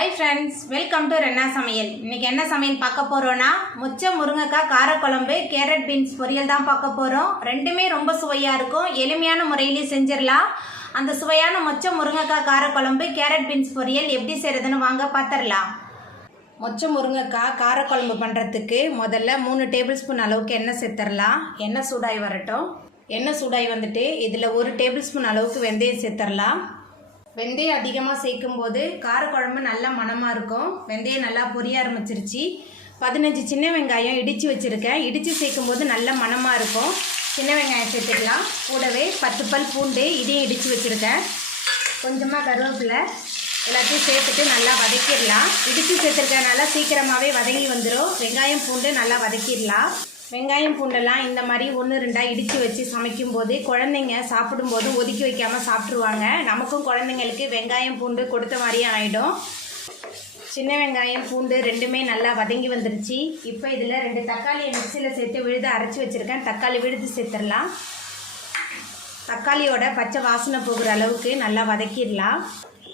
Hi friends, welcome to Renna சமையல். இன்றைக்கி என்ன சமையல் பார்க்க போகிறோன்னா, முச்சை முருங்கைக்காய் காரக்குழம்பு, கேரட் பீன்ஸ் பொரியல் தான் பார்க்க போகிறோம். ரெண்டுமே ரொம்ப சுவையாக இருக்கும். எளிமையான முறையிலே செஞ்சிடலாம். அந்த சுவையான முச்சை முருங்கைக்காய் காரக்குழம்பு, கேரட் பீன்ஸ் பொரியல் எப்படி செய்கிறதுன்னு வாங்க பார்த்துடலாம். முச்சை முருங்கைக்காய் காரக்குழம்பு பண்ணுறதுக்கு முதல்ல 3 டேபிள் ஸ்பூன் அளவுக்கு எண்ணெய் சேர்த்துடலாம். எண்ணெய் சூடாகி வரட்டும். எண்ணெய் சூடாகி வந்துட்டு இதில் 1 டேபிள் ஸ்பூன் அளவுக்கு வெந்தயம் சேர்த்துடலாம். வெந்தயம் அதிகமாக சேர்க்கும்போது காரக்குழம்பு நல்லா மணமாக இருக்கும். வெந்தயம் நல்லா பொரிய ஆரம்பிச்சிருச்சு. 15 சின்ன வெங்காயம் இடித்து வச்சுருக்கேன். இடித்து சேர்க்கும்போது நல்ல மணமாக இருக்கும். சின்ன வெங்காயம் சேர்த்துக்கலாம். கூடவே 10 பல் பூண்டு இதையும் இடித்து வச்சுருக்கேன். கொஞ்சமாக கருவேப்பிலை எல்லாத்தையும் சேர்த்துட்டு நல்லா வதக்கிடலாம். இடித்து சேர்த்துருக்கனால சீக்கிரமாகவே வதங்கி வந்துடும். வெங்காயம் பூண்டு நல்லா வதக்கிடலாம். வெங்காயம் பூண்டெல்லாம் இந்த மாதிரி 1-2 இடித்து வச்சு சமைக்கும்போது குழந்தைங்க சாப்பிடும்போது ஒதுக்கி வைக்காமல் சாப்பிட்ருவாங்க. நமக்கும் குழந்தைங்களுக்கு வெங்காயம் பூண்டு கொடுத்த மாதிரியே ஆகிடும். சின்ன வெங்காயம் பூண்டு ரெண்டுமே நல்லா வதங்கி வந்துருச்சு. இப்போ இதில் 2 தக்காளியை மிக்சியில் சேர்த்து விழுது அரைச்சி வச்சுருக்கேன். தக்காளி விழுது சேர்த்துடலாம். தக்காளியோட பச்சை வாசனை போகிற அளவுக்கு நல்லா வதக்கிடலாம்.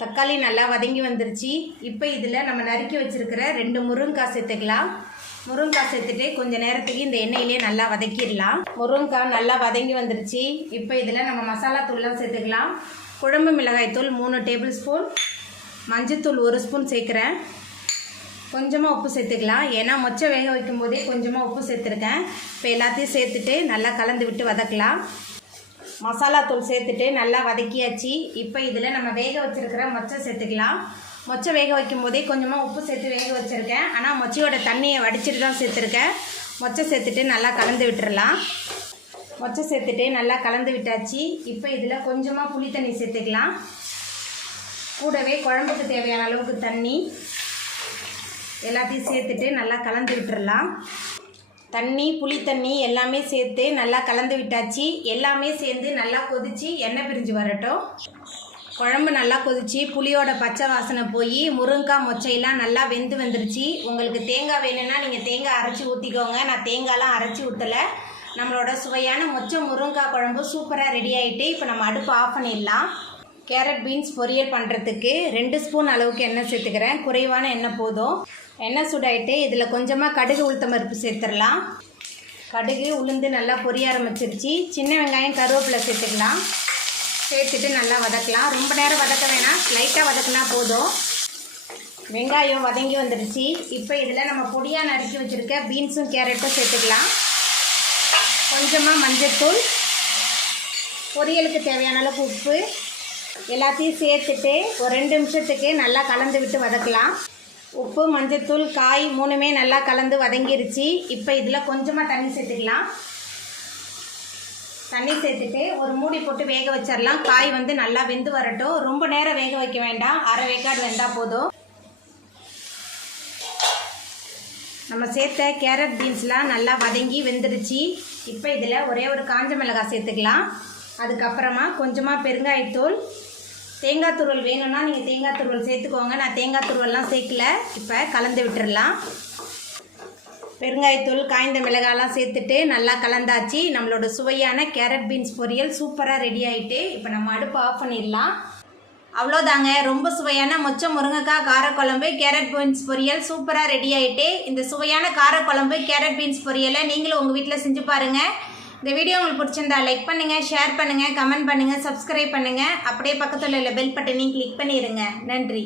தக்காளி நல்லா வதங்கி வந்துருச்சு. இப்போ இதில் நம்ம நறுக்கி வச்சுருக்கிற 2 முருங்கைக்காய் சேர்த்துக்கலாம். முருங்கைக்காய் சேர்த்துட்டு கொஞ்சம் நேரத்துக்கு இந்த எண்ணெயிலே நல்லா வதக்கிடலாம். முருங்கைக்காய் நல்லா வதங்கி வந்துருச்சு. இப்போ இதில் நம்ம மசாலா தூள்லாம் சேர்த்துக்கலாம். குழம்பு மிளகாய் தூள் 3 டேபிள் ஸ்பூன், மஞ்சத்தூள் 1 ஸ்பூன் சேர்க்குறேன். கொஞ்சமாக உப்பு சேர்த்துக்கலாம். ஏன்னா மொச்சை வேக வைக்கும் போதே கொஞ்சமாக உப்பு சேர்த்துருக்கேன். இப்போ எல்லாத்தையும் சேர்த்துட்டு நல்லா கலந்து விட்டு வதக்கலாம். மசாலா தூள் சேர்த்துட்டு நல்லா வதக்கியாச்சு. இப்போ இதில் நம்ம வேக வச்சுருக்கிற மொச்சை சேர்த்துக்கலாம். மொச்சை வேக வைக்கும் போதே கொஞ்சமாக உப்பு சேர்த்து வேக வச்சுருக்கேன். ஆனால் மொச்சையோட தண்ணியை வடிச்சிட்டு தான் சேர்த்துருக்கேன். மொச்சை சேர்த்துட்டு நல்லா கலந்து விட்டுறலாம். மொச்சை சேர்த்துட்டு நல்லா கலந்து விட்டாச்சு. இப்போ இதில் கொஞ்சமாக புளி தண்ணி சேர்த்துக்கலாம். கூடவே குழம்புக்கு தேவையான அளவுக்கு தண்ணி எல்லாத்தையும் சேர்த்துட்டு நல்லா கலந்து விட்டுறலாம். தண்ணி புளி தண்ணி எல்லாமே சேர்த்து நல்லா கலந்து விட்டாச்சு. எல்லாமே சேர்ந்து நல்லா கொதித்து எண்ணெய் பிரிஞ்சு வரட்டும். குழம்பு நல்லா கொதிச்சு புளியோட பச்சை வாசனை போய் முருங்கைக்காய் மொச்சையெல்லாம் நல்லா வெந்து வந்துருச்சு. உங்களுக்கு தேங்காய் வேணும்னா நீங்கள் தேங்காய் அரைச்சி ஊற்றிக்கோங்க. நான் தேங்காயெலாம் அரைச்சி ஊற்றலை. நம்மளோட சுவையான மொச்சை முருங்கைக்காய் குழம்பு சூப்பராக ரெடி ஆகிட்டு இப்போ நம்ம அடுப்பு ஆஃப் பண்ணிடலாம். கேரட் பீன்ஸ் பொரியல் பண்ணுறதுக்கு 2 ஸ்பூன் அளவுக்கு எண்ணெய் சேர்த்துக்கிறேன். குறைவான எண்ணெய் போதும். எண்ணெய் சூடாகிட்டு இதில் கொஞ்சமாக கடுகு உளுத்தம் பருப்பு சேர்த்துடலாம். கடுகு உளுந்து நல்லா பொரிய ஆரம்பிச்சிருச்சு. சின்ன வெங்காயம் கருவேப்பிலை சேர்த்துக்கலாம். சேர்த்துட்டு நல்லா வதக்கலாம். ரொம்ப நேரம் வதக்க வேணாம், லைட்டாக வதக்கினா போதும். வெங்காயம் வதங்கி வந்துடுச்சு. இப்போ இதில் நம்ம பொடியாக நறுக்கி வச்சுருக்க பீன்ஸும் கேரட்டும் சேர்த்துக்கலாம். கொஞ்சமாக மஞ்சள்தூள், பொரியலுக்கு தேவையான அளவுக்கு உப்பு எல்லாத்தையும் சேர்த்துட்டு ஒரு 2 நிமிஷத்துக்கு நல்லா கலந்து விட்டு வதக்கலாம். உப்பு மஞ்சள்தூள் காய் 3மே நல்லா கலந்து வதங்கிருச்சு. இப்போ இதில் கொஞ்சமாக தண்ணி சேர்த்துக்கலாம். தண்ணி சேர்த்துட்டு ஒரு மூடி போட்டு வேக வச்சிடலாம். காய் நல்லா வெந்து வரட்டும். ரொம்ப நேரம் வேக வைக்க வேண்டாம், அரை வேக்காடு வெந்தால் போதும். நம்ம சேர்த்த கேரட் பீன்ஸ்லாம் நல்லா வதங்கி வெந்துருச்சு. இப்போ இதில் ஒரே ஒரு காஞ்ச மிளகாய் சேர்த்துக்கலாம். அதுக்கப்புறமா கொஞ்சமாக பெருங்காயத்தூள், தேங்காய் துருவல் வேணும்னா நீங்கள் தேங்காய் துருவல் சேர்த்துக்கோங்க. நான் தேங்காய் துருவல்லாம் சேர்க்கல. இப்போ கலந்து விட்டுடலாம். பெருங்காயத்தூள் காய்ந்த மிளகாயெல்லாம் சேர்த்துட்டு நல்லா கலந்தாச்சு. நம்மளோட சுவையான கேரட் பீன்ஸ் பொரியல் சூப்பராக ரெடி ஆகிட்டு இப்போ நம்ம அடுப்பு ஆஃப் பண்ணிடலாம். அவ்வளோதாங்க, ரொம்ப சுவையான மொச்சை முருங்கைக்காய் காரக்குழம்பு, கேரட் பீன்ஸ் பொரியல் சூப்பராக ரெடி ஆகிட்டு. இந்த சுவையான காரக்குழம்பு கேரட் பீன்ஸ் பொரியலை நீங்களும் உங்கள் வீட்டில் செஞ்சு பாருங்கள். இந்த வீடியோ உங்களுக்கு பிடிச்சிருந்தா லைக் பண்ணுங்கள், ஷேர் பண்ணுங்கள், கமெண்ட் பண்ணுங்கள், சப்ஸ்கிரைப் பண்ணுங்கள். அப்படியே பக்கத்தில் உள்ள பெல் பட்டனையும் கிளிக் பண்ணிடுங்க. நன்றி.